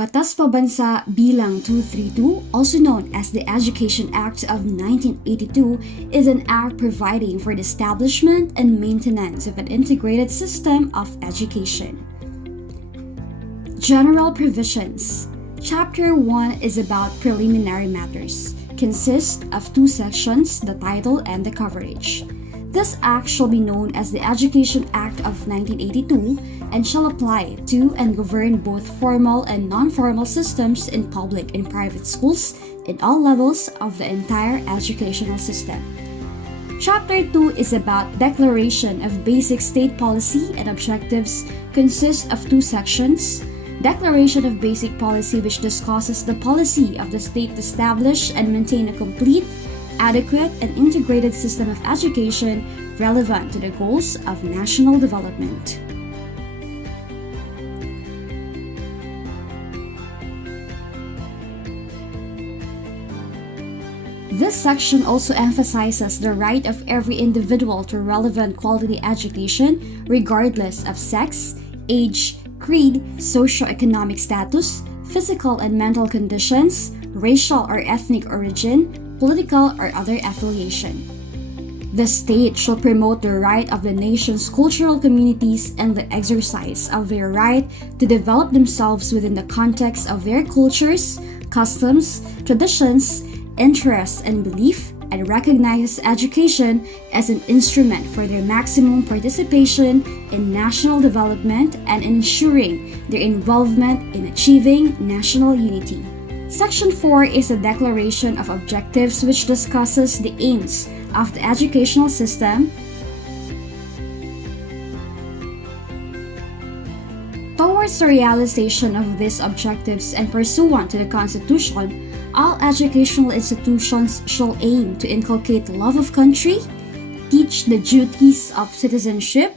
Batas Pabansa Bilang 232, also known as the Education Act of 1982, is an act providing for the establishment and maintenance of an integrated system of education. General Provisions. Chapter 1 is about preliminary matters. Consists of 2 sections, the title and the coverage. This act shall be known as the Education Act of 1982 and shall apply to and govern both formal and non-formal systems in public and private schools in all levels of the entire educational system. Chapter 2 is about Declaration of Basic State Policy and Objectives. Consists of 2 sections. Declaration of Basic Policy, which discusses the policy of the state to establish and maintain a complete, adequate, and integrated system of education relevant to the goals of national development. This section also emphasizes the right of every individual to relevant quality education regardless of sex, age, creed, socioeconomic status, physical and mental conditions, racial or ethnic origin, political or other affiliation. The state shall promote the right of the nation's cultural communities and the exercise of their right to develop themselves within the context of their cultures, customs, traditions, interests, and belief, and recognize education as an instrument for their maximum participation in national development and ensuring their involvement in achieving national unity. Section 4 is a declaration of objectives which discusses the aims of the educational system. Towards the realization of these objectives and pursuant to the Constitution, all educational institutions shall aim to inculcate love of country, teach the duties of citizenship,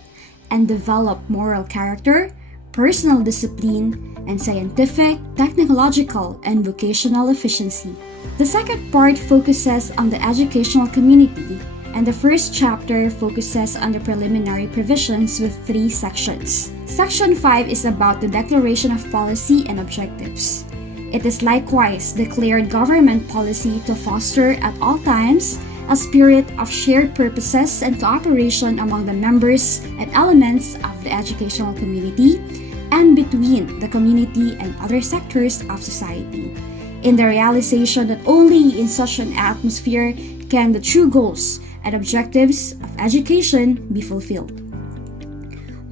and develop moral character, personal discipline, and scientific, technological, and vocational efficiency. The second part focuses on the educational community, and the first chapter focuses on the preliminary provisions with 3 sections. Section 5 is about the Declaration of Policy and Objectives. It is likewise declared government policy to foster at all times a spirit of shared purposes and cooperation among the members and elements of the educational community and between the community and other sectors of society, in the realization that only in such an atmosphere can the true goals and objectives of education be fulfilled.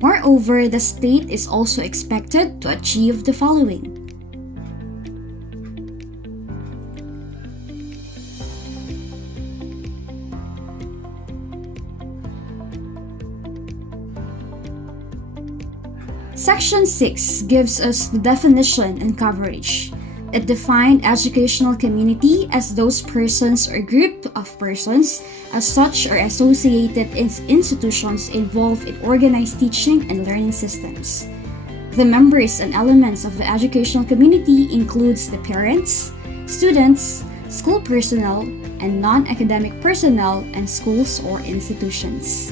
Moreover, the state is also expected to achieve the following. Section 6 gives us the definition and coverage. It defined educational community as those persons or group of persons as such or associated institutions involved in organized teaching and learning systems. The members and elements of the educational community includes the parents, students, school personnel, and non-academic personnel and schools or institutions.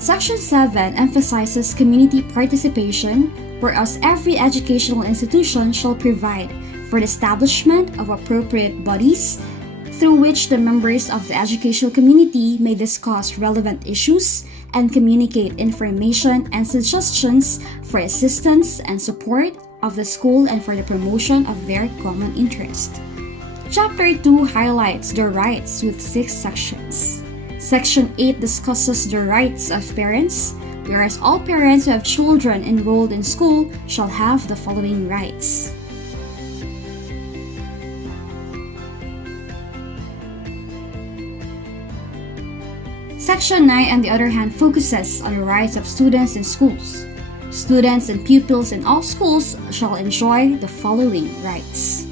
Section 7 emphasizes community participation, whereas every educational institution shall provide for the establishment of appropriate bodies through which the members of the educational community may discuss relevant issues and communicate information and suggestions for assistance and support of the school and for the promotion of their common interest. Chapter 2 highlights the rights with 6 sections. Section 8 discusses the rights of parents, whereas all parents who have children enrolled in school shall have the following rights. Section 9, on the other hand, focuses on the rights of students in schools. Students and pupils in all schools shall enjoy the following rights.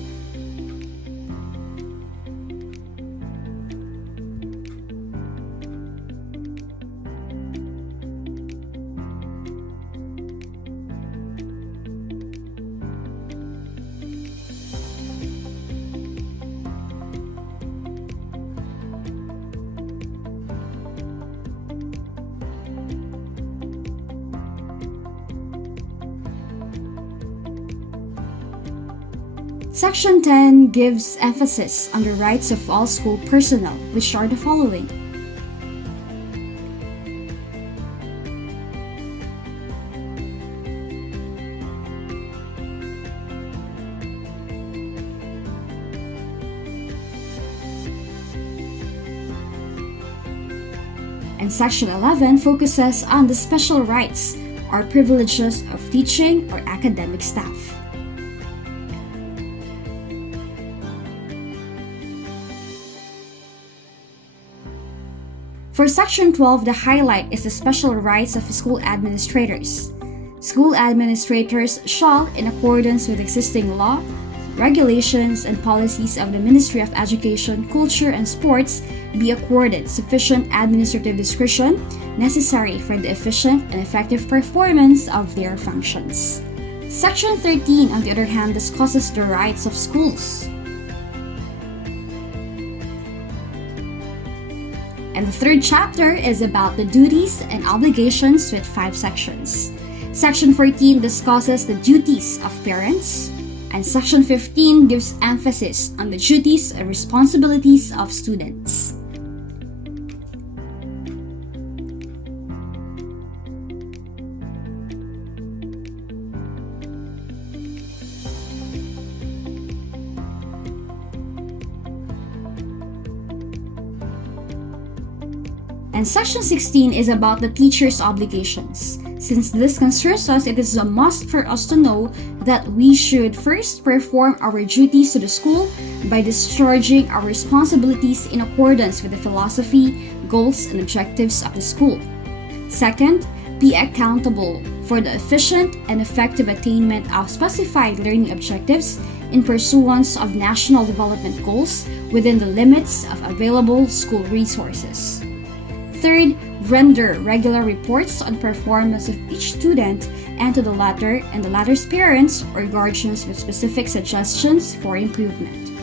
Section 10 gives emphasis on the rights of all school personnel, which are the following. And Section 11 focuses on the special rights or privileges of teaching or academic staff. For Section 12, the highlight is the special rights of school administrators. School administrators shall, in accordance with existing law, regulations, and policies of the Ministry of Education, Culture, and Sports, be accorded sufficient administrative discretion necessary for the efficient and effective performance of their functions. Section 13, on the other hand, discusses the rights of schools. And the third chapter is about the duties and obligations with 5 sections. Section 14 discusses the duties of parents, and Section 15 gives emphasis on the duties and responsibilities of students. And Section 16 is about the teacher's obligations. Since this concerns us, it is a must for us to know that we should first perform our duties to the school by discharging our responsibilities in accordance with the philosophy, goals, and objectives of the school. Second, be accountable for the efficient and effective attainment of specified learning objectives in pursuance of national development goals within the limits of available school resources. Third, render regular reports on performance of each student and to the latter and the latter's parents or guardians with specific suggestions for improvement.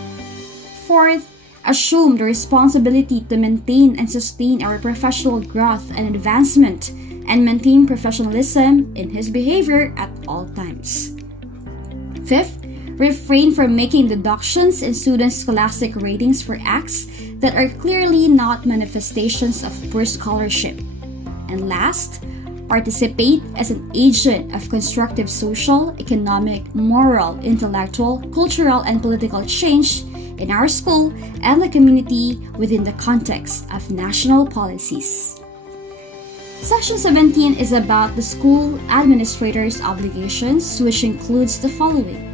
Fourth, assume the responsibility to maintain and sustain our professional growth and advancement and maintain professionalism in his behavior at all times. Fifth, refrain from making deductions in students' scholastic ratings for acts that are clearly not manifestations of poor scholarship. And last, participate as an agent of constructive social, economic, moral, intellectual, cultural, and political change in our school and the community within the context of national policies. Section 17 is about the school administrator's obligations, which includes the following.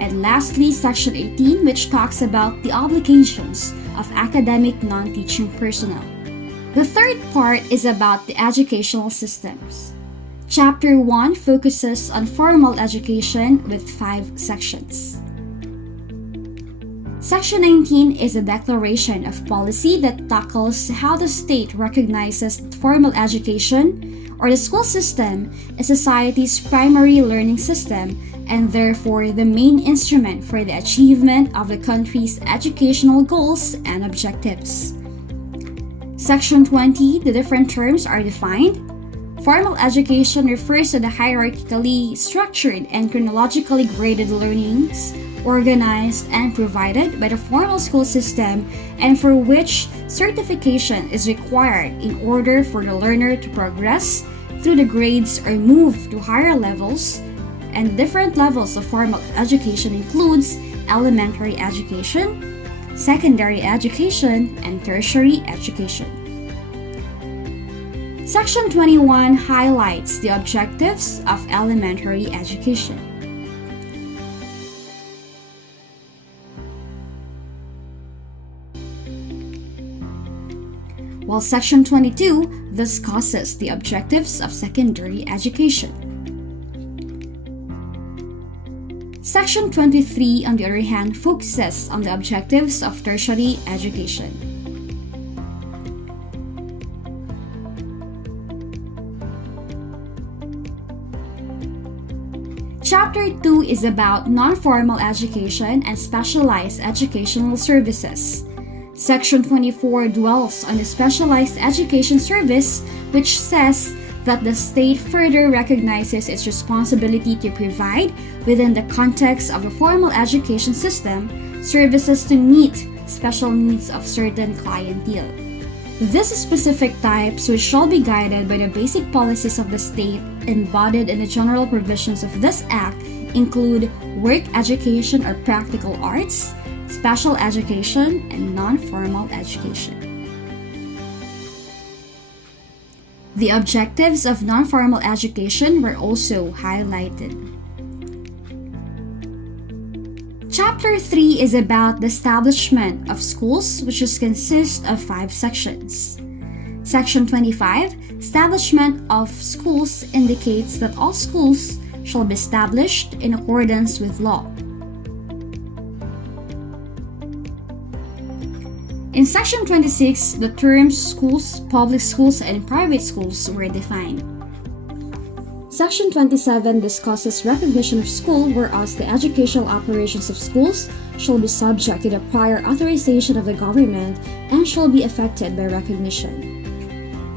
And lastly, Section 18, which talks about the obligations of academic non-teaching personnel. The third part is about the educational systems. Chapter 1 focuses on formal education with 5 sections. Section 19 is a declaration of policy that tackles how the state recognizes that formal education, or the school system, is society's primary learning system and therefore the main instrument for the achievement of the country's educational goals and objectives. Section 20, the different terms are defined. Formal education refers to the hierarchically structured and chronologically graded learnings organized and provided by the formal school system and for which certification is required in order for the learner to progress through the grades or move to higher levels. And different levels of formal education includes elementary education, secondary education, and tertiary education. Section 21 highlights the objectives of elementary education. While Section 22 discusses the objectives of secondary education. Section 23, on the other hand, focuses on the objectives of tertiary education. Chapter 2 is about non-formal education and specialized educational services. Section 24 dwells on the specialized education service, which says that the state further recognizes its responsibility to provide, within the context of a formal education system, services to meet special needs of certain clientele. These specific types, which shall be guided by the basic policies of the state embodied in the general provisions of this Act, include work education or practical arts, special education, and non-formal education. The objectives of non-formal education were also highlighted. Chapter 3 is about the establishment of schools, which consists of 5 sections. Section 25, Establishment of Schools, indicates that all schools shall be established in accordance with law. In Section 26, the terms schools, public schools, and private schools were defined. Section 27 discusses recognition of school, whereas the educational operations of schools shall be subject to the prior authorization of the government and shall be affected by recognition.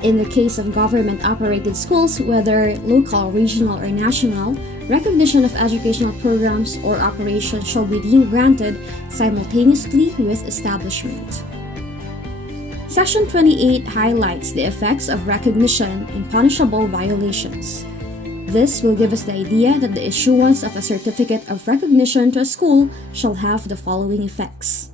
In the case of government-operated schools, whether local, regional, or national, recognition of educational programs or operations shall be deemed granted simultaneously with establishment. Section 28 highlights the effects of recognition in punishable violations. This will give us the idea that the issuance of a certificate of recognition to a school shall have the following effects.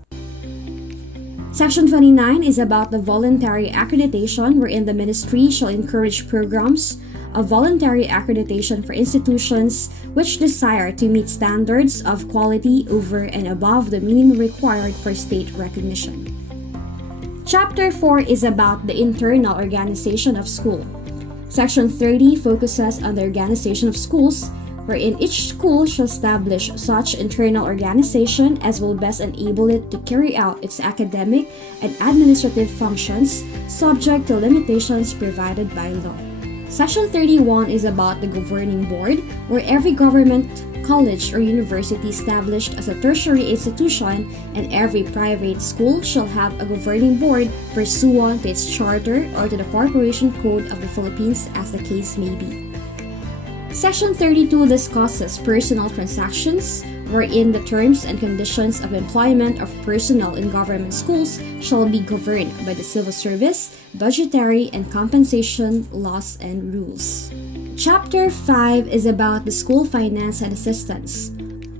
Section 29 is about the voluntary accreditation, wherein the ministry shall encourage programs of voluntary accreditation for institutions which desire to meet standards of quality over and above the minimum required for state recognition. Chapter 4 is about the internal organization of school. Section 30 focuses on the organization of schools, wherein each school shall establish such internal organization as will best enable it to carry out its academic and administrative functions, subject to limitations provided by law. Section 31 is about the governing board, where every government, college, or university established as a tertiary institution and every private school shall have a governing board pursuant to its charter or to the Corporation Code of the Philippines, as the case may be. Section 32 discusses personal transactions, wherein the terms and conditions of employment of personnel in government schools shall be governed by the civil service, budgetary, and compensation laws and rules. Chapter 5 is about the school finance and assistance,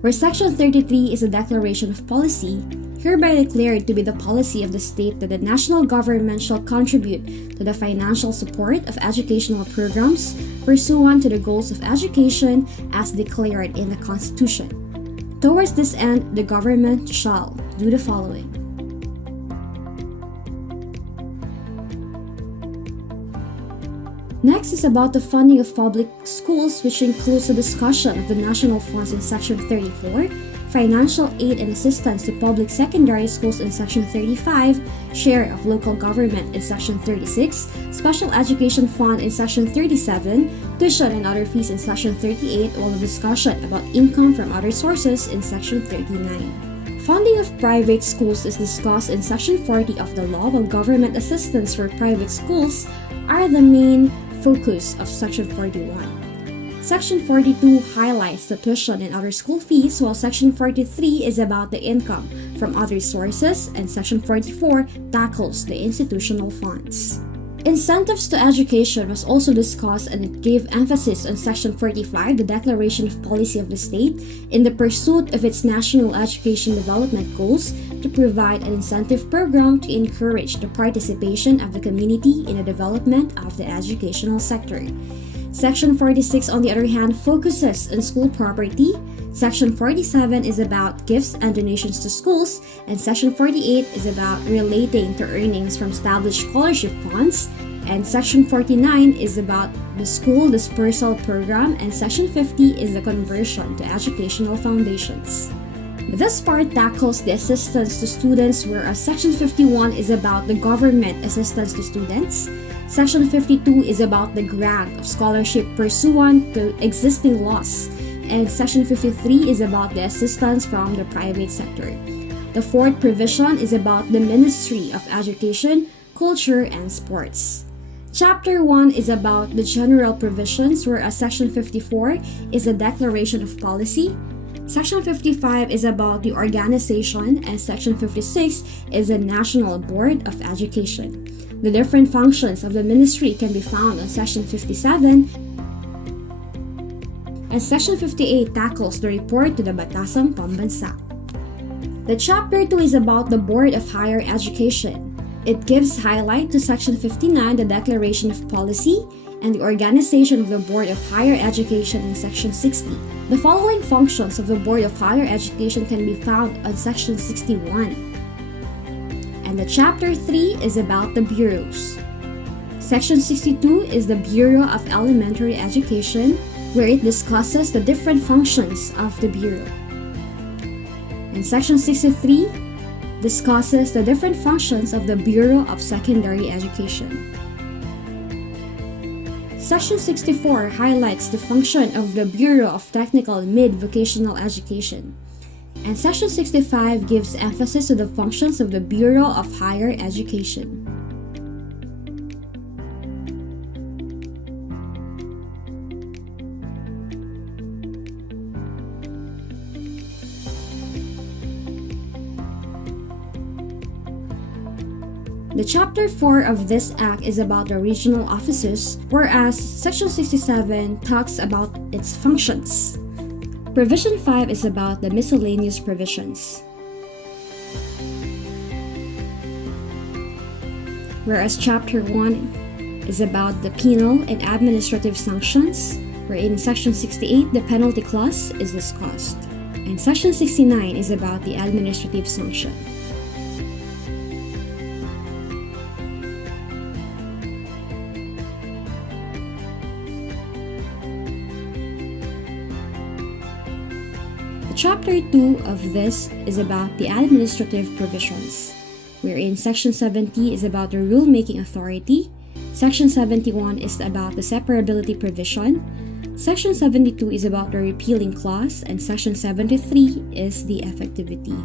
where Section 33 is a declaration of policy, hereby declared to be the policy of the state that the national government shall contribute to the financial support of educational programs pursuant to the goals of education as declared in the Constitution. Towards this end, the government shall do the following. Next is about the funding of public schools, which includes a discussion of the national funds in Section 34, financial aid and assistance to public secondary schools in Section 35, share of local government in Section 36, special education fund in Section 37, tuition and other fees in Section 38, while the discussion about income from other sources in Section 39. Funding of private schools is discussed in Section 40 of the law, while government assistance for private schools are the main focus of Section 41. Section 42 highlights the tuition and other school fees, while Section 43 is about the income from other sources, and Section 44 tackles the institutional funds. Incentives to education was also discussed, and it gave emphasis on Section 45, the Declaration of Policy of the State, in the pursuit of its national education development goals, to provide an incentive program to encourage the participation of the community in the development of the educational sector. Section 46, on the other hand, focuses on school property. Section 47 is about gifts and donations to schools, and Section 48 is about relating to earnings from established scholarship funds, and Section 49 is about the school dispersal program, and Section 50 is the conversion to educational foundations. This part tackles the assistance to students, whereas Section 51 is about the government assistance to students. Section 52 is about the grant of scholarship pursuant to existing laws, and Section 53 is about the assistance from the private sector. The fourth provision is about the Ministry of Education, Culture, and Sports. Chapter 1 is about the general provisions, whereas Section 54 is a declaration of policy. Section 55 is about the organization, and Section 56 is a National Board of Education. The different functions of the ministry can be found on Section 57, and Section 58 tackles the report to the BATAS PAMBANSA. The Chapter 2 is about the Board of Higher Education. It gives highlight to Section 59, the Declaration of Policy, and the organization of the Board of Higher Education in Section 60. The following functions of the Board of Higher Education can be found on Section 61. And the Chapter 3 is about the bureaus. Section 62 is the Bureau of Elementary Education, where it discusses the different functions of the bureau. And Section 63 discusses the different functions of the Bureau of Secondary Education. Section 64 highlights the function of the Bureau of Technical Mid-Vocational Education. And Section 65 gives emphasis to the functions of the Bureau of Higher Education. The Chapter 4 of this Act is about the regional offices, whereas Section 67 talks about its functions. Provision 5 is about the miscellaneous provisions, whereas Chapter 1 is about the penal and administrative sanctions, wherein in Section 68 the penalty clause is discussed, and Section 69 is about the administrative sanction. Chapter 2 of this is about the administrative provisions, wherein Section 70 is about the rulemaking authority, Section 71 is about the separability provision, Section 72 is about the repealing clause, and Section 73 is the effectivity.